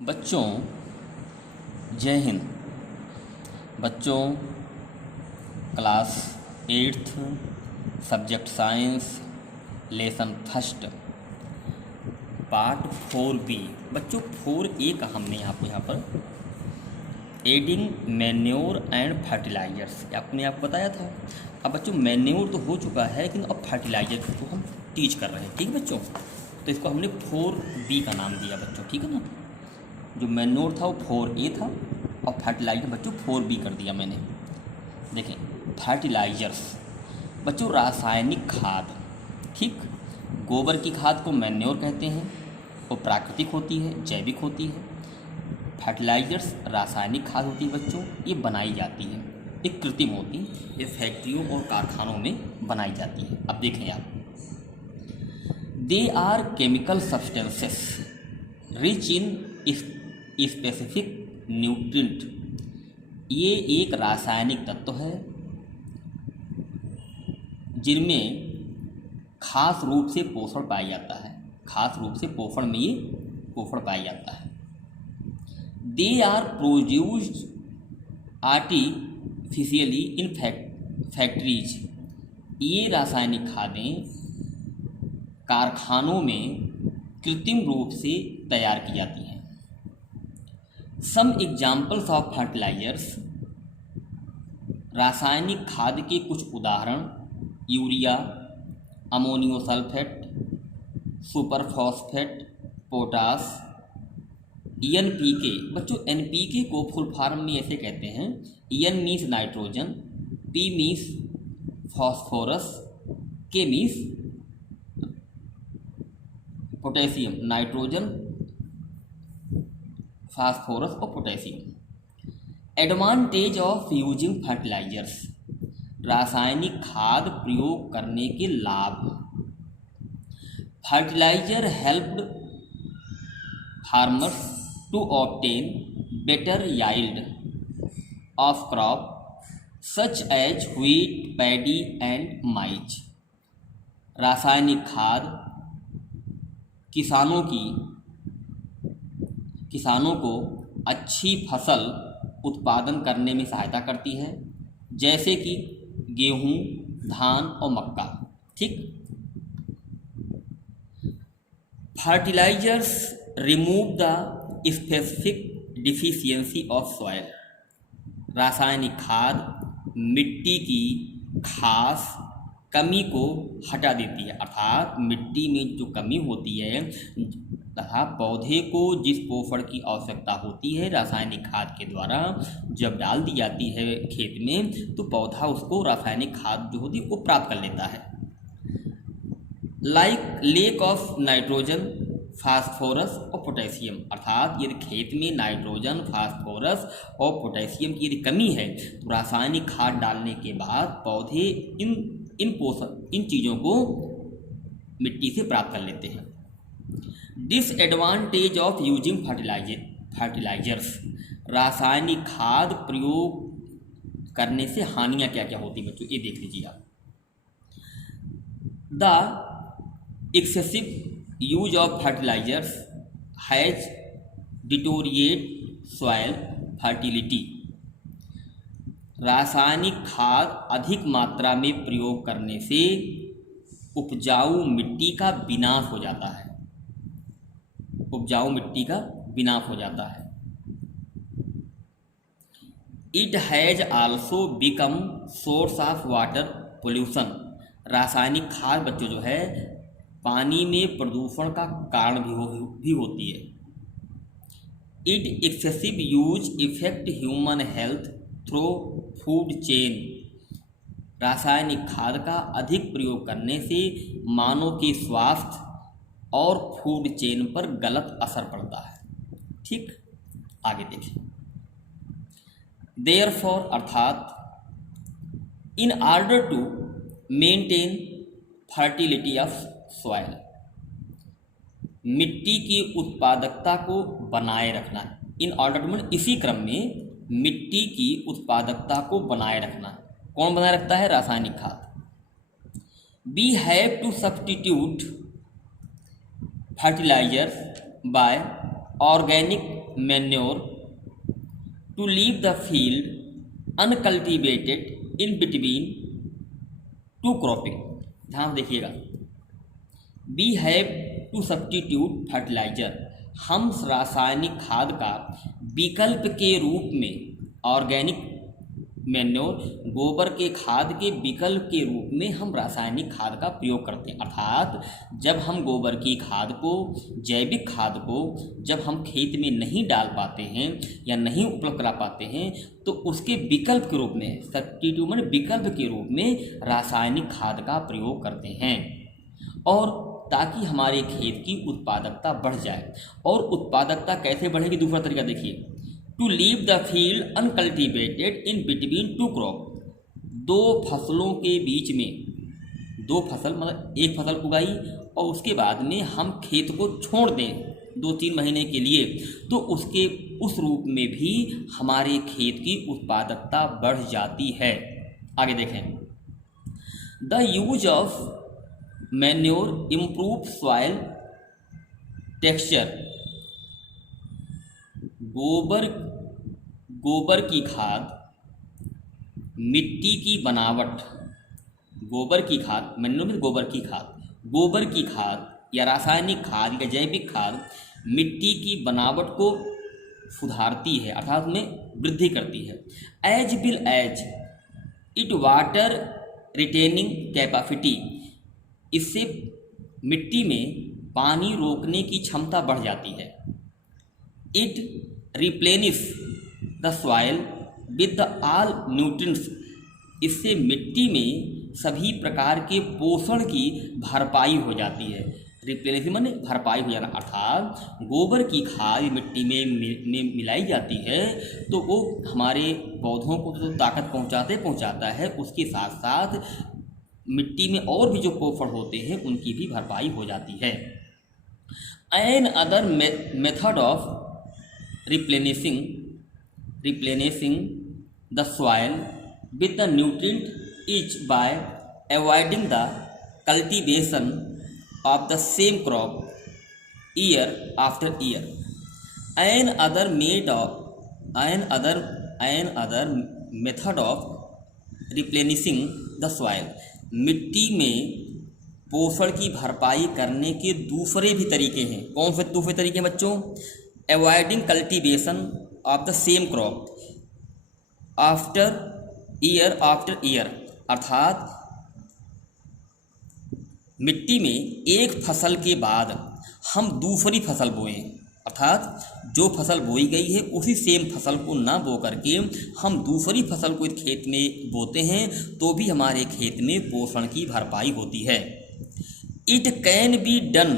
बच्चों, जय हिंद। बच्चों, class 8th subject science lesson first part 4B। बच्चों 4A का हमने यहाँ पर एडिंग मैन्योर एंड फर्टिलाइजर्स आपने बताया था। अब बच्चों मैन्योर तो हो चुका है, लेकिन अब फर्टिलाइजर को हम टीच कर रहे हैं। ठीक है बच्चों, तो इसको हमने 4B का नाम दिया बच्चों। ठीक है ना, जो मैन्योर था वो 4A था और फर्टिलाइजर बच्चों 4B कर दिया मैंने। देखें, फर्टिलाइजर्स बच्चों रासायनिक खाद। ठीक, गोबर की खाद को मैन्योर कहते हैं, वो प्राकृतिक होती है, जैविक होती है। फर्टिलाइजर्स रासायनिक खाद होती है बच्चों, ये बनाई जाती है, एक कृत्रिम होती है, ये फैक्ट्रियों और कारखानों में बनाई जाती है। अब देखें आप, they are chemical substances rich in specific nutrient. ये एक रासायनिक तत्व है जिनमें खास रूप से पोषण पाया जाता है, खास रूप से पोषण में ये पोषण पाया जाता है। They are produced artificially in factories. ये रासायनिक खादें कारखानों में कृत्रिम रूप से तैयार की जाती हैं। सम एग्जाम्पल्स ऑफ फर्टिलाइजर्स, रासायनिक खाद के कुछ उदाहरण: urea, ammonium sulphate, superphosphate, potash. NPK बच्चों, NPK को फुल फॉर्म में ऐसे कहते हैं, N means nitrogen, P means phosphorus, K means potassium, nitrogen, phosphorus और potassium. Advantage of using fertilisers, रासायनिक खाद प्रयोग करने के लाभ। Fertiliser helped farmers to obtain better yield of crop such as wheat, paddy and maize. रासायनिक खाद किसानों को अच्छी फसल उत्पादन करने में सहायता करती है, जैसे कि गेहूं, धान और मक्का। ठीक, fertilizers remove the specific deficiency of soil. रासायनिक खाद मिट्टी की खास कमी को हटा देती है, अर्थात मिट्टी में जो कमी होती है तथा पौधे को जिस पोषण की आवश्यकता होती है, रासायनिक खाद के द्वारा जब डाल दी जाती है खेत में, तो पौधा उसको रासायनिक खाद जो होती है वो प्राप्त कर लेता है। Like lake of nitrogen, phosphorus और पोटेशियम, अर्थात यदि खेत में नाइट्रोजन, फास्फोरस और पोटेशियम की यदि कमी है तो रासायनिक खाद डालने के बाद पौधे इन चीज़ों को मिट्टी से प्राप्त कर लेते हैं। डिसएडवांटेज ऑफ यूजिंग फर्टिलाइजर्स, रासायनिक खाद प्रयोग करने से हानियाँ क्या क्या होती बच्चों, ये देख लीजिए आप। The excessive use of fertilizers has deteriorate soil fertility. रासायनिक खाद अधिक मात्रा में प्रयोग करने से उपजाऊ मिट्टी का विनाश हो जाता है, उपजाऊ मिट्टी का विनाश हो जाता है। It has also become source of water pollution. रासायनिक खाद बच्चों जो है पानी में प्रदूषण का कारण भी होती है। It excessive use effect human health through food chain. रासायनिक खाद का अधिक प्रयोग करने से मानव के स्वास्थ्य और फूड चेन पर गलत असर पड़ता है। ठीक, आगे देखिए। देयरफॉर अर्थात in order to maintain fertility of soil, मिट्टी की उत्पादकता को बनाए रखना। इन ऑर्डर टू मीन इसी क्रम में मिट्टी की उत्पादकता को बनाए रखना। कौन बनाए रखता है? रासायनिक खाद। We have to substitute fertilizers by organic manure to leave the field uncultivated in between two cropping. ध्यान देखिएगा, we have to substitute fertilizer, हम रासायनिक खाद का विकल्प के रूप में, ऑर्गेनिक मैन्योर गोबर के खाद के विकल्प के रूप में हम रासायनिक खाद का प्रयोग करते हैं। अर्थात जब हम गोबर की खाद को, जैविक खाद को जब हम खेत में नहीं डाल पाते हैं या नहीं उपलब्ध करा पाते हैं तो उसके विकल्प के रूप में, सब्स्टिट्यूट माने विकल्प के रूप में रासायनिक खाद का प्रयोग करते हैं, और ताकि हमारे खेत की उत्पादकता बढ़ जाए। और उत्पादकता कैसे बढ़ेगी, दूसरा तरीका देखिए, to leave the field uncultivated in between two crop, दो फसलों के बीच में, दो फसल मतलब एक फसल उगाई और उसके बाद में हम खेत को छोड़ दें 2-3 महीने के लिए, तो उसके उस रूप में भी हमारे खेत की उत्पादकता बढ़ जाती है। आगे देखें, the use of manure improve soil texture, गोबर की खाद मिट्टी की बनावट, गोबर की खाद मैन्योर में गोबर की खाद या रासायनिक खाद या जैविक खाद मिट्टी की बनावट को सुधारती है, अर्थात में वृद्धि करती है। As well as it water retaining capacity, इससे मिट्टी में पानी रोकने की क्षमता बढ़ जाती है। It replenish the soil with the all nutrients, इससे मिट्टी में सभी प्रकार के पोषण की भरपाई हो जाती है। रिप्लेनिश माने भरपाई हो जाना, अर्थात गोबर की खाद मिट्टी में मिलाई जाती है तो वो हमारे पौधों को तो ताकत पहुंचाता है, उसके साथ साथ मिट्टी में और भी जो पोषण होते हैं उनकी भी भरपाई हो जाती है। Another method of replenishing the soil with the nutrient is by avoiding the cultivation of the same crop year after year. An other method of replenishing the soil, मिट्टी में पोषण की भरपाई करने के दूसरे भी तरीके हैं। कौन से दूसरे तरीके हैं बच्चों? Avoiding cultivation of the same crop after year, अर्थात मिट्टी में एक फसल के बाद हम दूसरी फसल बोएं, अर्थात जो फसल बोई गई है उसी सेम फसल को ना बो करके हम दूसरी फसल को खेत में बोते हैं तो भी हमारे खेत में पोषण की भरपाई होती है। It can be done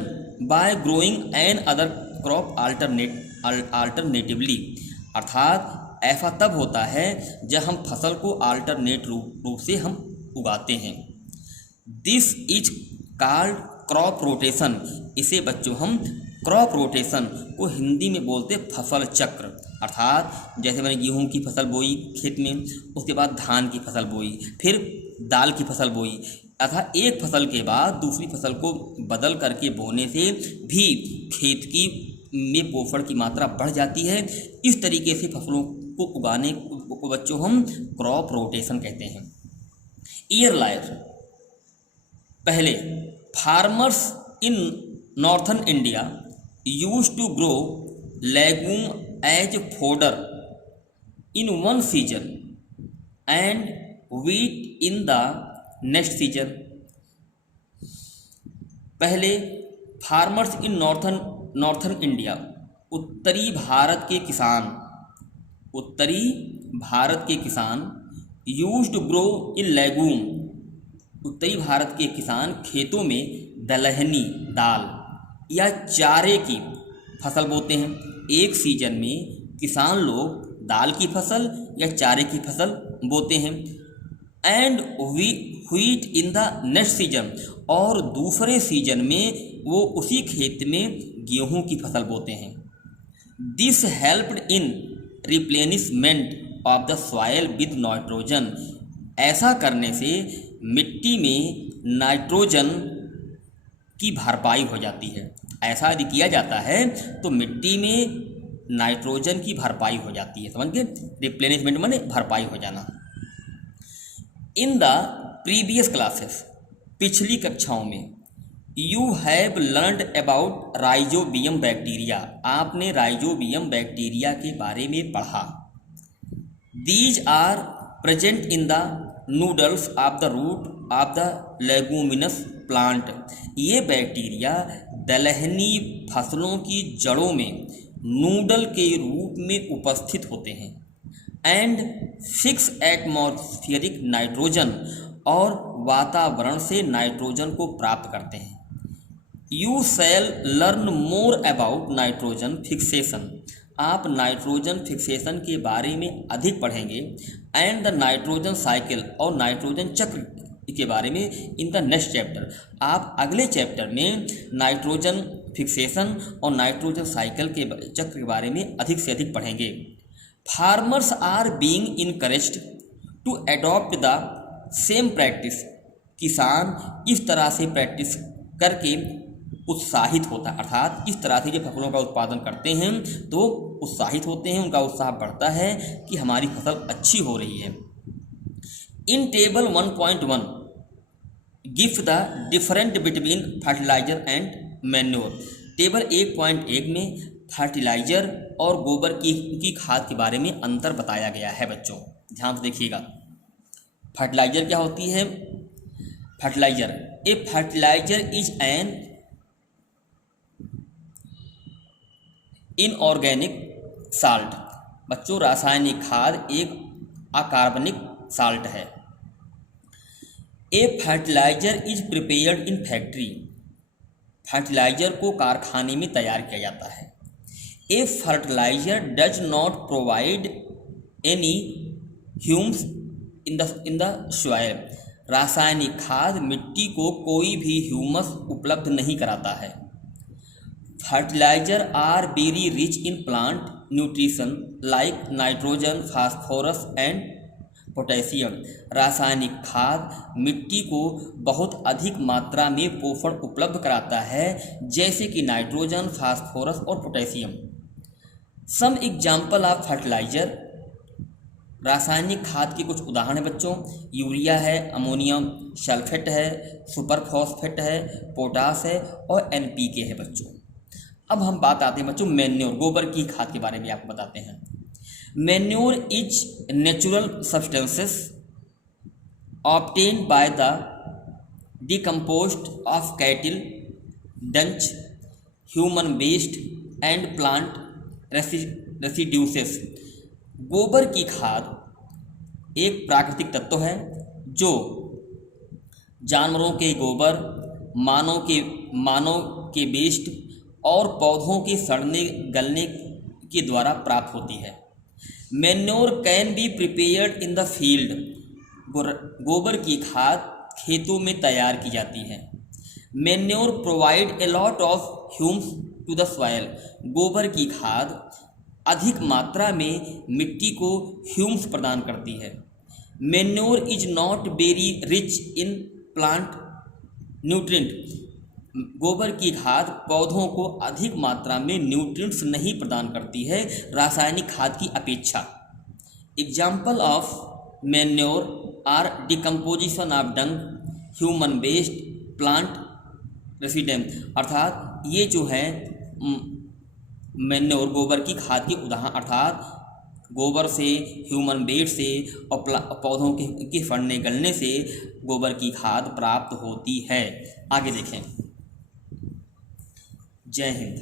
by growing another crop alternatively, अर्थात ऐसा तब होता है जब हम फसल को अल्टरनेट रूप से हम उगाते हैं। This is called crop rotation, इसे बच्चों हम क्रॉप रोटेशन को हिंदी में बोलते फसल चक्र, अर्थात जैसे मैंने गेहूं की फसल बोई खेत में, उसके बाद धान की फसल बोई, फिर दाल की फसल बोई, अर्थात एक फसल के बाद दूसरी फसल को बदल करके बोने से भी खेत की में पोषण की मात्रा बढ़ जाती है। इस तरीके से फसलों को उगाने को बच्चों हम क्रॉप रोटेशन कहते हैं। ईयर लायर, पहले farmers in northern India used to grow legume as fodder in one season and wheat in the next season. पहले फार्मर्स इन नॉर्थन इंडिया, उत्तरी भारत के किसान used to grow in legume, उत्तरी भारत के किसान खेतों में दलहनी दाल या चारे की फसल बोते हैं। एक सीजन में किसान लोग दाल की फसल या चारे की फसल बोते हैं। And wheat in the next season, और दूसरे सीजन में वो उसी खेत में गेहूं की फसल बोते हैं। This helped in replenishment of the soil with nitrogen, ऐसा करने से मिट्टी में नाइट्रोजन की भरपाई हो जाती है। ऐसा यदि किया जाता है तो मिट्टी में नाइट्रोजन की भरपाई हो जाती है। समझ गए, रिप्लेनिशमेंट माने भरपाई हो जाना। इन द प्रीवियस क्लासेस, पिछली कक्षाओं में, you have learned about rhizobium bacteria, आपने राइजोबियम बैक्टीरिया के बारे में पढ़ा। These are present in the noodles of the root of the leguminous plant, ये बैक्टीरिया दलहनी फसलों की जड़ों में नूडल के रूप में उपस्थित होते हैं। एंड 6 एटमॉस्फेरिक नाइट्रोजन, और वातावरण से नाइट्रोजन को प्राप्त करते हैं। You shall learn more about nitrogen fixation, आप नाइट्रोजन फिक्सेशन के बारे में अधिक पढ़ेंगे। एंड द नाइट्रोजन साइकिल, और नाइट्रोजन चक्र के बारे में इन द नेक्स्ट चैप्टर, आप अगले चैप्टर में नाइट्रोजन फिक्सेशन और नाइट्रोजन साइकिल के चक्र के बारे में अधिक से अधिक पढ़ेंगे। Farmers are being encouraged to adopt the same practice, किसान इस तरह से प्रैक्टिस करके उत्साहित होता है, अर्थात इस तरह से जब फसलों का उत्पादन करते हैं तो उत्साहित होते हैं, उनका उत्साह बढ़ता है कि हमारी फसल अच्छी हो रही है। In table 1.1 give the different between fertilizer and manure, table 1.1 में फर्टिलाइजर और गोबर की खाद के बारे में अंतर बताया गया है। बच्चों ध्यान से देखिएगा, फर्टिलाइजर क्या होती है? Fertiliser, a fertiliser is an inorganic salt, बच्चों रासायनिक खाद एक अकार्बनिक साल्ट है। A fertiliser is prepared in factory, fertiliser को कारखाने में तैयार किया जाता है। A fertiliser does not provide any humus in the soil, रासायनिक खाद मिट्टी को कोई भी ह्यूमस उपलब्ध नहीं कराता है। Fertilizer are very rich in plant nutrition like nitrogen, phosphorus and potassium, रासायनिक खाद मिट्टी को बहुत अधिक मात्रा में पोषण उपलब्ध कराता है, जैसे कि नाइट्रोजन, फास्फोरस और potassium. Some example of fertilizer, रासायनिक खाद के कुछ उदाहरण हैं बच्चों, यूरिया है, अमोनियम सल्फेट है, सुपर फॉस्फेट है, पोटास है और एनपीके है बच्चों। अब हम बात आते हैं बच्चों मैन्योर, गोबर की खाद के बारे में आपको बताते हैं। Manure is natural substances obtained by the decomposed of cattle, dung, human waste and plant residues. गोबर की खाद एक प्राकृतिक तत्व है जो जानवरों के गोबर, मानव के वेस्ट और पौधों के सड़ने गलने के द्वारा प्राप्त होती है। Manure can be prepared in the field, गोबर की खाद खेतों में तैयार की जाती है। Manure provide a lot of humus to the soil, गोबर की खाद अधिक मात्रा में मिट्टी को ह्यूम्स प्रदान करती है। Manure is not very rich in plant nutrient, गोबर की खाद पौधों को अधिक मात्रा में न्यूट्रिएंट्स नहीं प्रदान करती है रासायनिक खाद की अपेक्षा। Example of manure are decomposition of dung, human waste, plant resident, अर्थात ये जो है मैन्योर गोबर की खाद की उदाहरण, अर्थात गोबर से, ह्यूमन वेस्ट से और पौधों के फड़ने गलने से गोबर की खाद प्राप्त होती है। आगे देखें। जय हिंद।